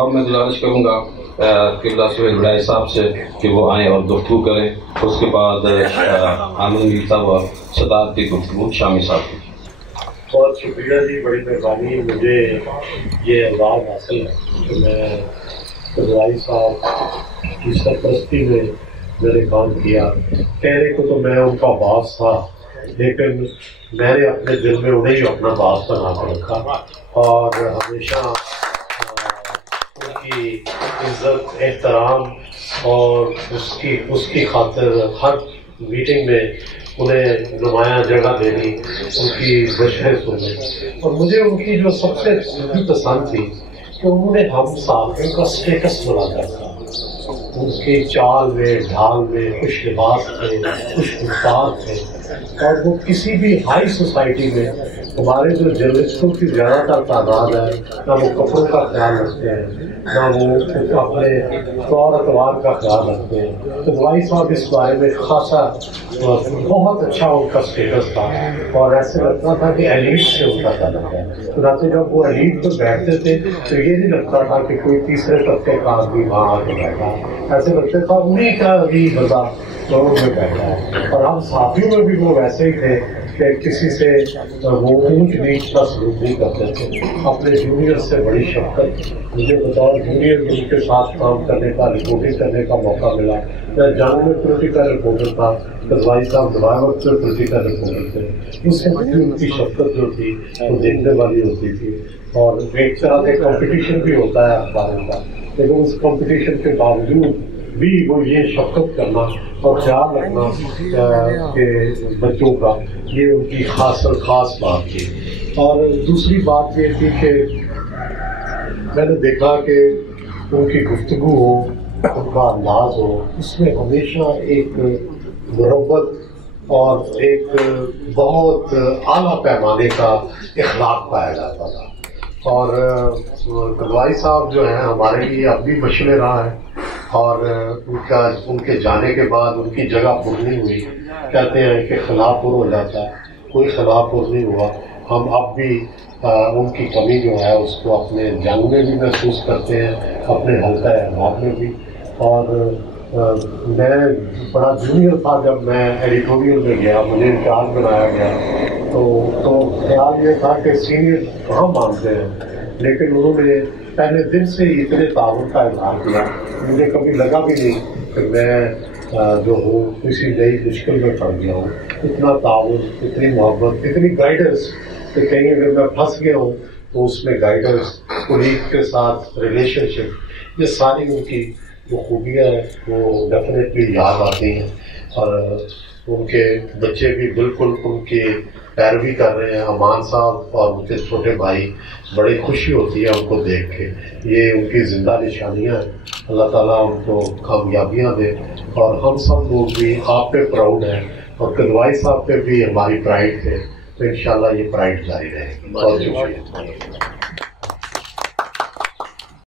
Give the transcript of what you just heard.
اب میں گزارش کروں گا قبلہ سہیل وڑائچ صاحب سے کہ وہ آئیں اور گفتگو کریں. اس کے بعد انور صاحب اور صدارتی گفتگو شامی صاحب کی. بہت شکریہ جی، بڑی مہربانی. مجھے یہ اعزاز حاصل ہے کہ میں قدوائی صاحب کی سرپرستی میں نے کام کیا. کہنے کو تو میں ان کا باس تھا، لیکن میں نے اپنے دل میں انہیں ہی اپنا باس بنا کے رکھا اور ہمیشہ ان کی عزت، احترام اور اس کی خاطر ہر میٹنگ میں انہیں نمایاں جگہ دینی، ان کی مشورے سننے. اور مجھے ان کی جو سب سے پسند تھی کہ انہوں نے ہم صحافیوں کا اسٹیٹس بنا تھا. ان کی چال میں، ڈھال میں خوش لباس تھے، خوش گفتار تھے. اور وہ کسی بھی ہائی سوسائٹی میں ہمارے جو جرنلسٹوں کی زیادہ تر تعداد ہے، نہ وہ کپڑوں کا خیال رکھتے ہیں، نہ وہ اپنے طور اتوار کا خیال رکھتے ہیں. قدوائی صاحب اس بارے میں خاصا بہت اچھا ان کا اسٹیٹس تھا اور ایسے لگتا تھا کہ ایلیٹ سے ان کا تعلق ہے. چنانچہ جب وہ ایلیٹ پر بیٹھتے تھے تو یہ نہیں لگتا تھا کہ کوئی تیسرے طبقے کا آدمی وہاں آ کے بیٹھا، ایسے لگتا تھا انہیں کا ابھی بتا دور میں بیٹھا ہے. اور ہم صحافیوں میں بھی وہ ویسے ہی تھے کہ کسی سے وہ اونچ نیچ کا سلوک نہیں کرتے تھے. اپنے جونیئر سے بڑی شفقت. مجھے بطور جونیئر ان کے ساتھ کام کرنے کا، رپورٹنگ کرنے کا موقع ملا. میں جنگ میں پولیٹیکل رپورٹر تھا، قدوائی صاحب دبائے وقت میں پولیٹیکل رپورٹر تھے. اس وقت بھی ان کی شفقت جو تھی وہ دیکھنے والی ہوتی تھی. اور ایک طرح سے کمپٹیشن بھی ہوتا ہے اخباروں کا، لیکن اس کمپٹیشن کے باوجود بھی وہ یہ شفقت کرنا اور خیال رکھنا کہ بچوں کا، یہ ان کی خاص بات تھی. اور دوسری بات یہ تھی کہ میں نے دیکھا کہ ان کی گفتگو ہو، ان کا انداز ہو، اس میں ہمیشہ ایک مربت اور ایک بہت اعلیٰ پیمانے کا اخلاق پایا جاتا تھا. اور قدوائی صاحب جو ہیں ہمارے لیے اب بھی مشورے رہا ہے. اور ان کے جانے کے بعد ان کی جگہ پر نہیں ہوئی. کہتے ہیں کہ خلا پر ہو جاتا ہے، کوئی خلا پر نہیں ہوا. ہم اب بھی ان کی کمی جو ہے اس کو اپنے جنگ میں بھی محسوس کرتے ہیں، اپنے حلقہ احباب میں بھی. اور میں بڑا جونیئر تھا جب میں ایڈیٹوریل میں گیا، مجھے انچارج بنایا گیا تو خیال یہ تھا کہ سینئر کہاں مانتے ہیں، لیکن انہوں نے پہلے دن سے ہی اتنے تعاون کا اظہار کیا. مجھے کبھی لگا بھی نہیں کہ میں جو ہوں کسی نئی مشکل میں پڑ گیا ہوں. اتنا تعاون، اتنی محبت، اتنی گائیڈنس کہ کہیں اگر میں پھنس گیا ہوں تو اس میں گائیڈنس، کولیگ کے ساتھ ریلیشن شپ، یہ ساری ان کی جو خوبیاں ہیں وہ ڈیفینیٹلی یاد آتی ہیں. اور ان کے بچے بھی بالکل ان کی پیروی کر رہے ہیں. امان صاحب اور ان کے چھوٹے بھائی، بڑی خوشی ہوتی ہے ان کو دیکھ کے. یہ ان کی زندہ نشانیاں ہیں. اللہ تعالیٰ ان کو کامیابیاں دے. اور ہم سب لوگ بھی آپ پہ پراؤڈ ہیں، اور قدوائی صاحب پہ بھی ہماری پرائڈ ہے. تو انشاءاللہ یہ پرائڈ جاری رہے گی. بہت شکریہ.